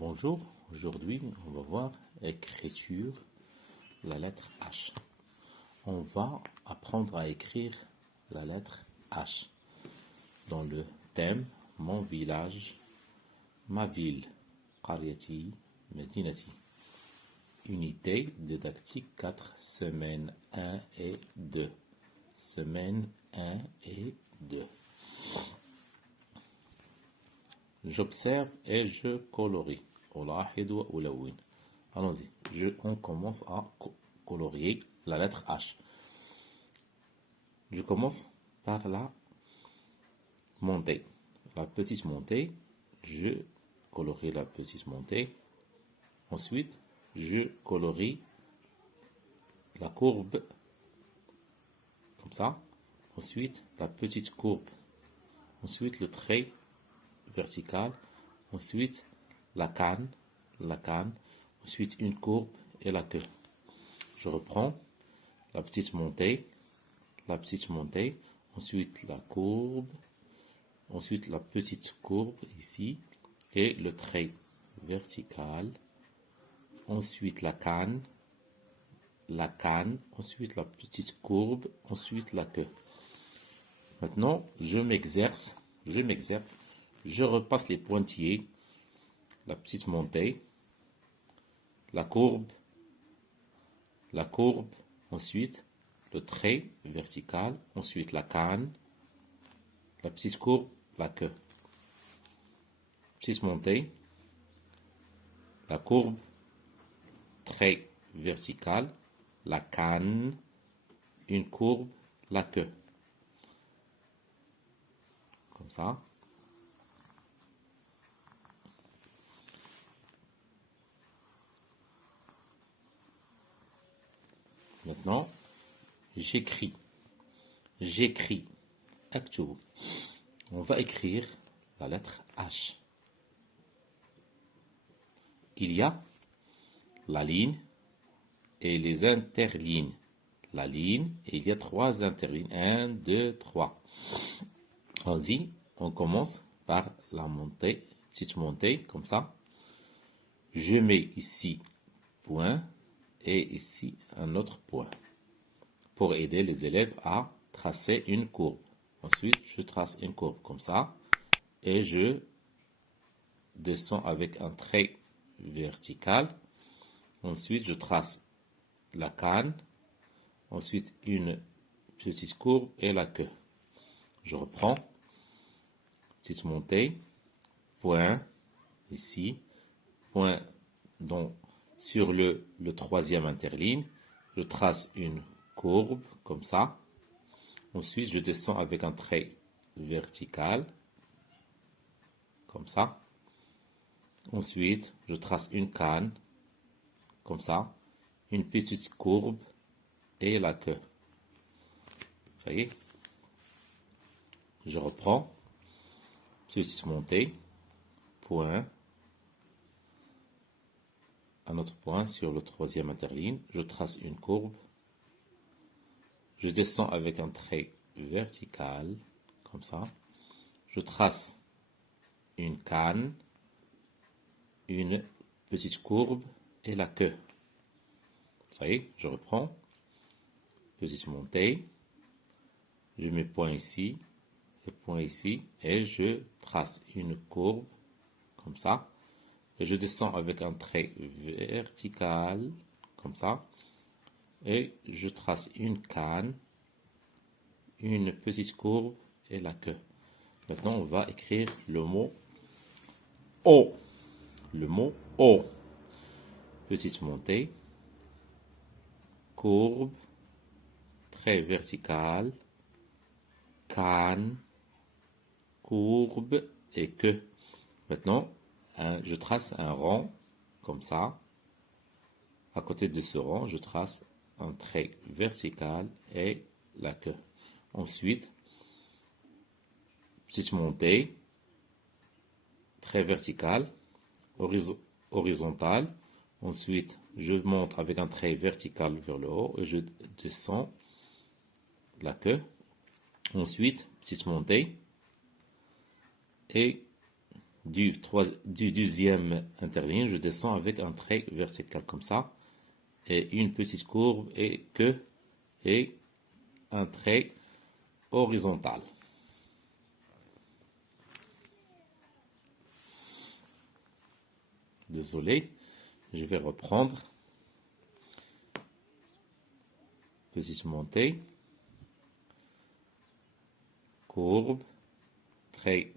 Bonjour, aujourd'hui on va voir écriture, la lettre H. On va apprendre à écrire la lettre H dans le thème mon village, ma ville, Qaryati, Medinati. Unité didactique 4, semaine 1 et 2. Semaine 1 et 2. J'observe et je colorie. Allons-y. On commence à colorier la lettre H. Je commence par la montée. La petite montée. Je colorie la petite montée. Ensuite, je colorie la courbe. Comme ça. Ensuite, la petite courbe. Ensuite, le trait vertical. Ensuite, la canne, ensuite une courbe et la queue. Je reprends la petite montée, ensuite la courbe, ensuite la petite courbe ici et le trait vertical, ensuite la canne, ensuite la petite courbe, ensuite la queue. Maintenant, je m'exerce, je repasse les pointillés, la petite montée, la courbe, ensuite le trait vertical, ensuite la canne, la petite courbe, la queue. Petite montée, la courbe, trait vertical, la canne, une courbe, la queue. Comme ça. Maintenant, j'écris. Actuellement, on va écrire la lettre H. Il y a la ligne et les interlignes. La ligne, et il y a 3 interlignes. 1, 2, 3. Allons-y, on commence par la montée, petite montée, comme ça. Je mets ici point et ici un autre point pour aider les élèves à tracer une courbe. Ensuite, je trace une courbe comme ça et je descends avec un trait vertical. Ensuite, je trace la canne, ensuite une petite courbe et la queue. Je reprends, petite montée, point ici, point sur le troisième interligne, je trace une courbe comme ça. Ensuite, je descends avec un trait vertical comme ça. Ensuite, je trace une canne comme ça, une petite courbe et la queue. Ça y est. Je reprends, petite montée, point, un autre point sur le troisième interligne, je trace une courbe, je descends avec un trait vertical, comme ça, je trace une canne, une petite courbe et la queue. Ça y est, je reprends, petite montée, je mets point ici, et point ici, et je trace une courbe, comme ça, et je descends avec un trait vertical, comme ça, et je trace une canne, une petite courbe et la queue. Maintenant, on va écrire le mot O. Le mot O. Petite montée, courbe, trait vertical, canne, courbe et queue. Maintenant, je trace un rond comme ça. À côté de ce rond, je trace un trait vertical et la queue. Ensuite, petite montée, trait vertical, horizontal. Ensuite, je monte avec un trait vertical vers le haut et je descends la queue. Ensuite, petite montée et du deuxième interligne, je descends avec un trait vertical comme ça, et une petite courbe et un trait horizontal. Désolé, je vais reprendre. Petite montée, courbe, trait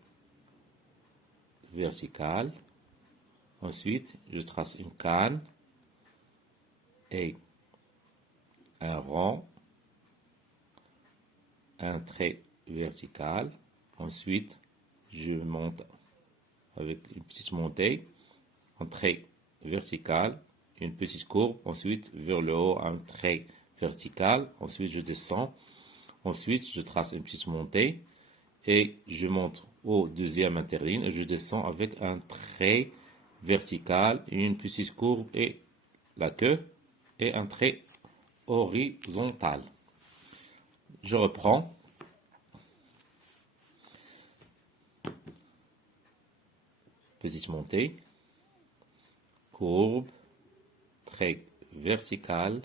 vertical. Ensuite, je trace une canne et un rond, un trait vertical. Ensuite, je monte avec une petite montée, un trait vertical, une petite courbe. Ensuite, vers le haut, un trait vertical. Ensuite, je descends. Ensuite, je trace une petite montée et je monte au deuxième interligne et je descends avec un trait vertical, une petite courbe et la queue et un trait horizontal. Je reprends. Petite montée, courbe, trait vertical,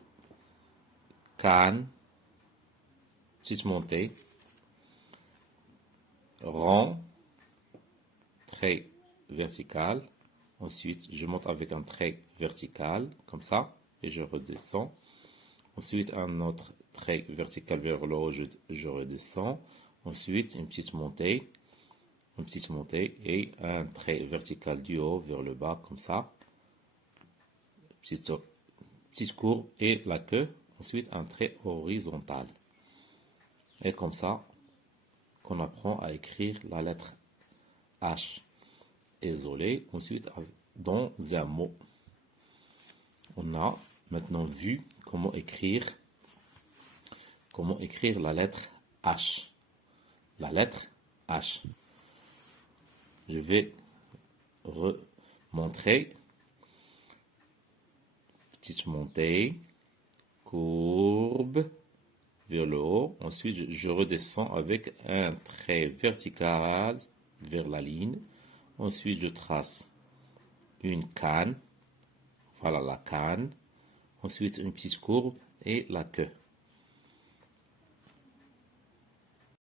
canne, petite montée, rond, trait vertical. Ensuite, je monte avec un trait vertical, comme ça, et je redescends. Ensuite, un autre trait vertical vers le haut, je redescends. Ensuite, une petite montée et un trait vertical du haut vers le bas, comme ça. Petite courbe et la queue. Ensuite, un trait horizontal. Et comme ça, qu'on apprend à écrire la lettre H isolée. Ensuite, dans un mot. On a maintenant vu comment écrire la lettre H. La lettre H. Je vais remontrer. Petite montée, courbe vers le haut. Ensuite, je redescends avec un trait vertical vers la ligne. Ensuite, je trace une canne. Voilà la canne. Ensuite, une petite courbe et la queue.